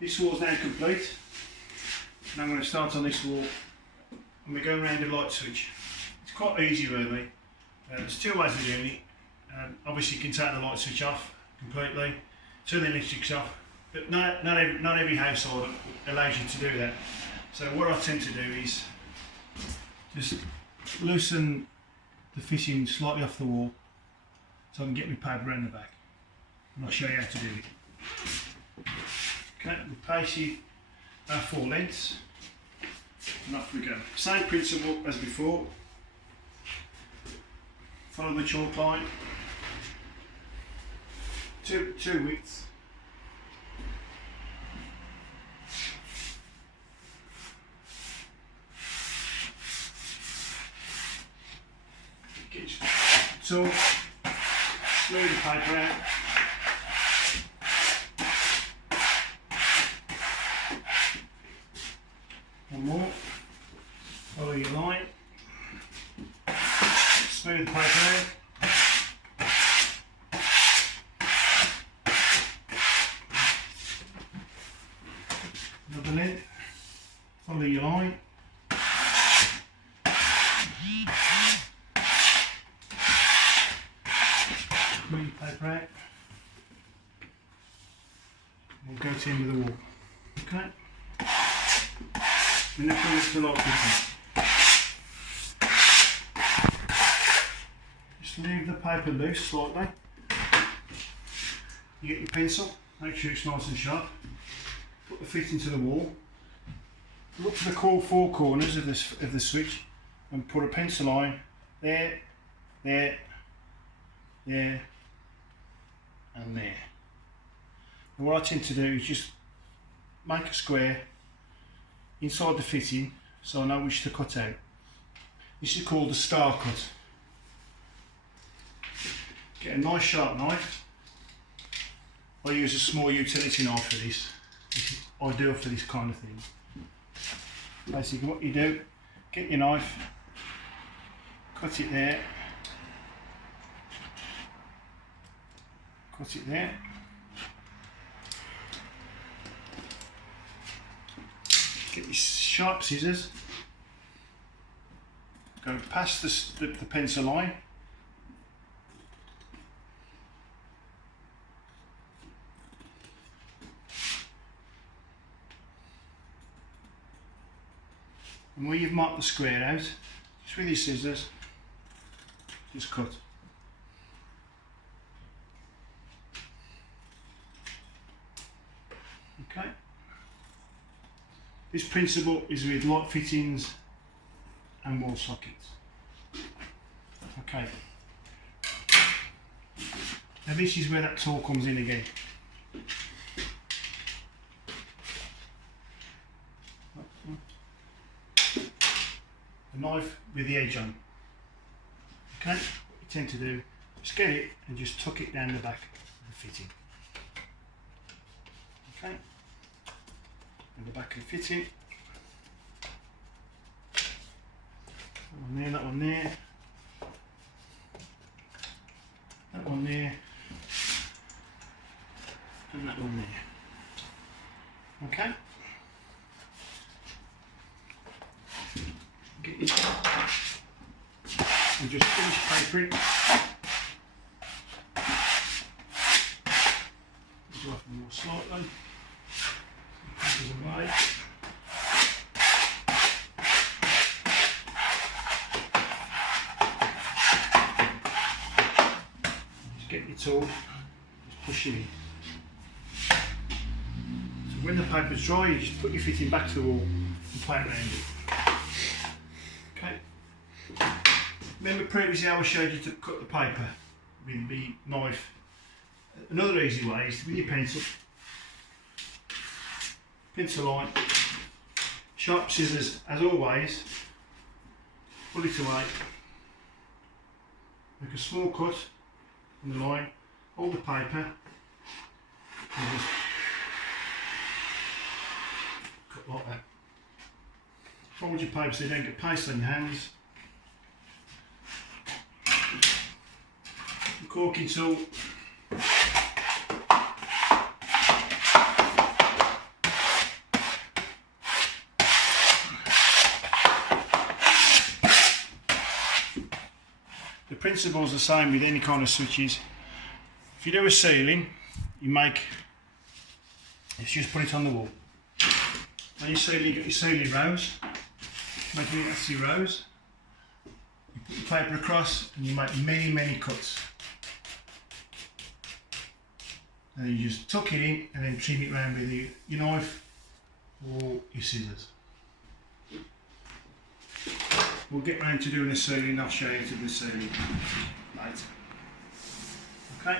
This wall's now complete. And I'm going to start on this wall and we're going around the light switch. It's quite easy really. There's two ways of doing it. Obviously you can take the light switch off completely, turn the electrics off, but not every household allows you to do that. So what I tend to do is just loosen the fitting slightly off the wall so I can get my paper around the back, and I'll show you how to do it. Okay, we place it our 4 lengths and off we go. Same principle as before. Follow the chalk line, two widths. Get your tool, smooth the paper out. One more, follow your line, smooth the paper out. Another length, follow your line. Move your paper out. We'll go to the end of the wall. Okay? And now come to the light fitting. Just leave the paper loose slightly. You get your pencil, make sure it's nice and sharp. Put the fitting to the wall. Look to the four corners of the switch and put a pencil line there, there, there, and there. And what I tend to do is just make a square inside the fitting so I know which to cut out. This is called a star cut. Get a nice sharp knife. I use a small utility knife for this. This is ideal for this kind of thing. Basically what you do, get your knife, cut it there, cut it there. Get your sharp scissors, go past the pencil line, and where you've marked the square out, just with your scissors, just cut. Okay. This principle is with light fittings and wall sockets. Okay. Now this is where that tool comes in again. A knife with the edge on. Okay, what you tend to do, just get it and just tuck it down the back of the fitting. Okay. In the back of the fitting. That one there, that one there, and that one there. Okay? Get it and just finish papering. Go off more slightly. Papers away. Just get your tool, just push it in. So when the paper's dry, you just put your fitting back to the wall and play around it. Okay. Remember previously I showed you to cut the paper with the knife. Another easy way is with your pencil line, sharp scissors as always, pull it away, make a small cut in the line, hold the paper and just cut like that. Hold your paper so you don't get paste on your hands. The corking tool. principle's the same with any kind of switches. If you do a ceiling, let's just put it on the wall. When you get your ceiling rows, making it that's your rows. You put the paper across and you make many cuts. And you just tuck it in and then trim it round with your knife or your scissors. We'll get round to doing the ceiling. I'll show you to the ceiling later. Okay.